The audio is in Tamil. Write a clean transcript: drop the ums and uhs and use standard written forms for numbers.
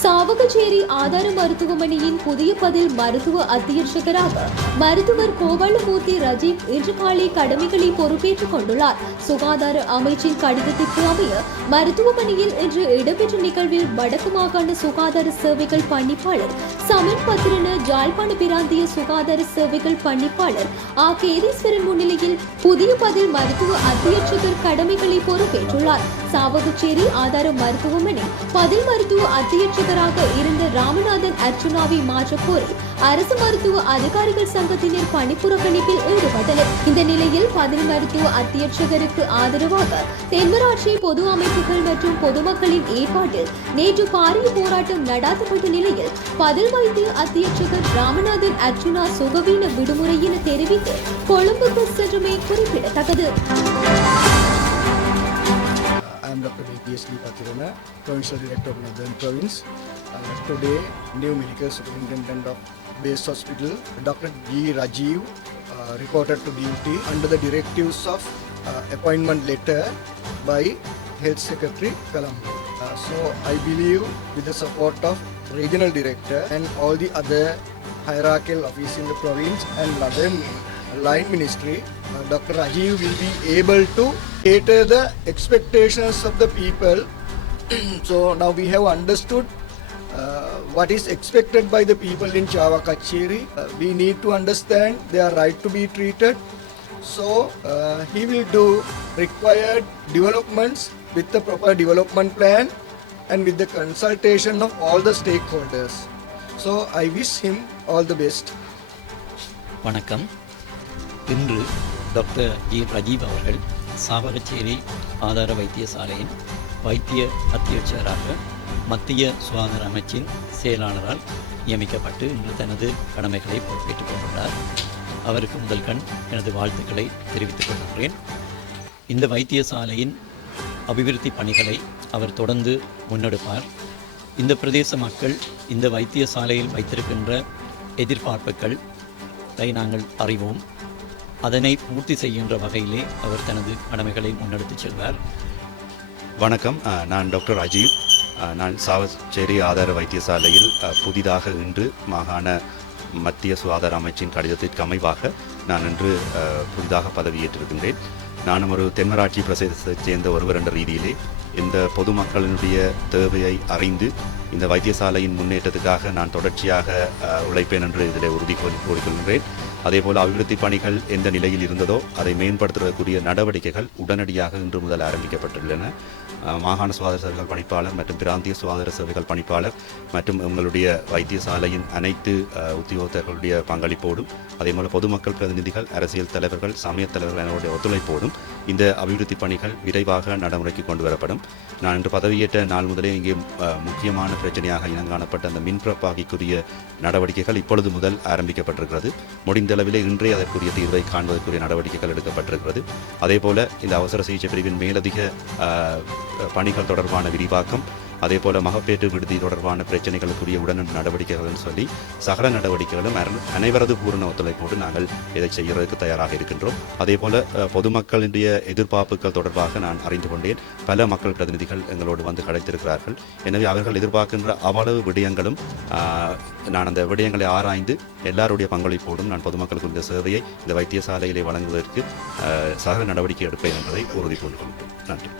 சாவகச்சேரி ஆதார மருத்துவமனையின் புதிய பதில் மருத்துவ அத்தியட்சகராக மருத்துவர் கோவளமூர்த்தி ரஜீவ் இன்று காலை கடமைகளை பொறுப்பேற்றுக் கொண்டுள்ளார். சுகாதார அமைச்சின் கடிதத்திற்கு அமைய மருத்துவமனையில் இன்று இடம்பெற்ற நிகழ்வில் வடக்கு மாகாண சுகாதார சேவைகள் பணிப்பாளர் சமன் பத்திரன, ஜாழ்ப்பாண பிராந்திய சுகாதார சேவைகள் பணிப்பாளர் ஆ. கேதீஸ்வரன் முன்னிலையில் புதிய பதில் மருத்துவ அத்தியட்சகர் கடமைகளை பொறுப்பேற்றுள்ளார். சாவகச்சேரி ஆதார மருத்துவமனை பதில் மருத்துவ அத்தியட்சகராக இருந்த ராமநாதன் அர்ச்சுனாவை மாற்றக் கோரி அரசு மருத்துவ அதிகாரிகள் சங்கத்தினர் பணிப்புறக்கணிப்பில் ஈடுபட்டனர். இந்த நிலையில் பதில் மருத்துவ அத்தியட்சகருக்கு ஆதரவாக தென்மராட்சி பொது அமைப்புகள் மற்றும் பொதுமக்களின் ஏற்பாட்டில் நேற்று பாரிய போராட்டம் நடாத்தப்பட்ட நிலையில் பதில் வைத்திய அத்தியட்சகர் ராமநாதன் அர்ச்சுனா சுகவீன விடுமுறை என தெரிவித்து கொழும்புக்கு சென்றமை குறிப்பிடத்தக்கது. I am Dr. V.P.S. Pathirana, Provincial Director of Northern Province. Today, new medical superintendent of Base Hospital, Dr. G. Rajiv, reported to duty under the directives of appointment letter by Health Secretary Colombo. So, I believe with the support of Regional Director and all the other hierarchical office in the province and Northern Line Ministry, Dr. Rajiv will be able to cater the expectations of the people. So now we have understood what is expected by the people in Savagacheri. We need to understand their right to be treated. So he will do required developments with the proper development plan and with the consultation of all the stakeholders. So I wish him all the best. வணக்கம். இன்று டாக்டர் ஜி. ரஜீவ் அவர்கள் சாவகச்சேரி ஆதார வைத்தியசாலையின் வைத்திய அத்தியட்சகராக மத்திய சுகாதார அமைச்சின் செயலாளரால் நியமிக்கப்பட்டு இன்று தனது கடமைகளை பொறுப்பேற்றுக் கொண்டுள்ளார். அவருக்கு முதல் கண் எனது வாழ்த்துக்களை தெரிவித்துக் கொள்கிறேன். இந்த வைத்தியசாலையின் அபிவிருத்தி பணிகளை அவர் தொடர்ந்து முன்னெடுப்பார். இந்த பிரதேச மக்கள் இந்த வைத்தியசாலையில் வைத்திருக்கின்ற எதிர்பார்ப்புகளை நாங்கள் அறிவோம். அதனை பூர்த்தி செய்கின்ற வகையிலே அவர் தனது கடமைகளை முன்னெடுத்துச் செல்வார். வணக்கம், நான் டாக்டர் ராஜீவ். நான் சாவகச்சேரி ஆதார வைத்தியசாலையில் புதிதாக இன்று மாகாண மத்திய சுகாதார அமைச்சின் கடிதத்திற்கு அமைவாக நான் இன்று புதிதாக பதவியேற்றிருக்கின்றேன். நானும் ஒரு தென்மராட்சி பிரதேசத்தைச் சேர்ந்த ஒருவர் என்ற ரீதியிலே இந்த பொதுமக்களினுடைய தேவையை அறிந்து இந்த வைத்தியசாலையின் முன்னேற்றத்துக்காக நான் தொடர்ச்சியாக உழைப்பேன் என்று இதில் உறுதி கூறிக்கொள்கின்றேன். அதேபோல் அபிவிருத்தி பணிகள் எந்த நிலையில் இருந்ததோ அதை மேம்படுத்துவதற்குரிய நடவடிக்கைகள் உடனடியாக இன்று முதல் ஆரம்பிக்கப்பட்டுள்ளன. மாகாண சுகாதார சேவைகள் பணிப்பாளர் மற்றும் பிராந்திய சுகாதார சேவைகள் பணிப்பாளர் மற்றும் உங்களுடைய வைத்தியசாலையின் அனைத்து உத்தியோகத்தர்களுடைய பங்களிப்போடும் அதேபோல் பொதுமக்கள் பிரதிநிதிகள், அரசியல் தலைவர்கள், சமய தலைவர்கள் என்னுடைய ஒத்துழைப்போடும் இந்த அபிவிருத்தி பணிகள் விரைவாக நடைமுறைக்கு கொண்டு வரப்படும். நான் இன்று பதவியேற்ற நாள் முதலே இங்கே முக்கியமான பிரச்சனையாக இனங்காணப்பட்ட அந்த மின்பிரப்பாகிக்குரிய நடவடிக்கைகள் இப்பொழுது முதல் ஆரம்பிக்கப்பட்டிருக்கிறது. முடிந்தளவிலே இன்றே அதற்குரிய தீர்வை காண்பதற்குரிய நடவடிக்கைகள் எடுக்கப்பட்டிருக்கிறது. அதேபோல இந்த அவசர சிகிச்சை பிரிவின் மேலதிக பணிகள் தொடர்பான விரிவாக்கம், அதேபோல மகப்பேற்று விடுதி தொடர்பான பிரச்சனைகளுக்குரிய உடனடி நடவடிக்கைகள் சொல்லி சகல நடவடிக்கைகளும் அனைவரது பூரண ஒத்துழைப்போடு நாங்கள் இதை செய்கிறதுக்கு தயாராக இருக்கின்றோம். அதேபோல பொதுமக்களுடைய எதிர்பார்ப்புகள் தொடர்பாக நான் அறிந்து கொண்டேன். பல மக்கள் பிரதிநிதிகள் எங்களோடு வந்து கிடைத்திருக்கிறார்கள். எனவே அவர்கள் எதிர்பார்க்கின்ற அவ்வளவு விடயங்களும் நான் அந்த விடயங்களை ஆராய்ந்து எல்லாருடைய பங்களிப்போடும் நான் பொதுமக்களுக்கு இந்த சேவையை இந்த வைத்தியசாலையிலே வழங்குவதற்கு சகல நடவடிக்கை எடுப்பேன் என்பதை உறுதி கொண்டு கொள்கிறேன். நன்றி.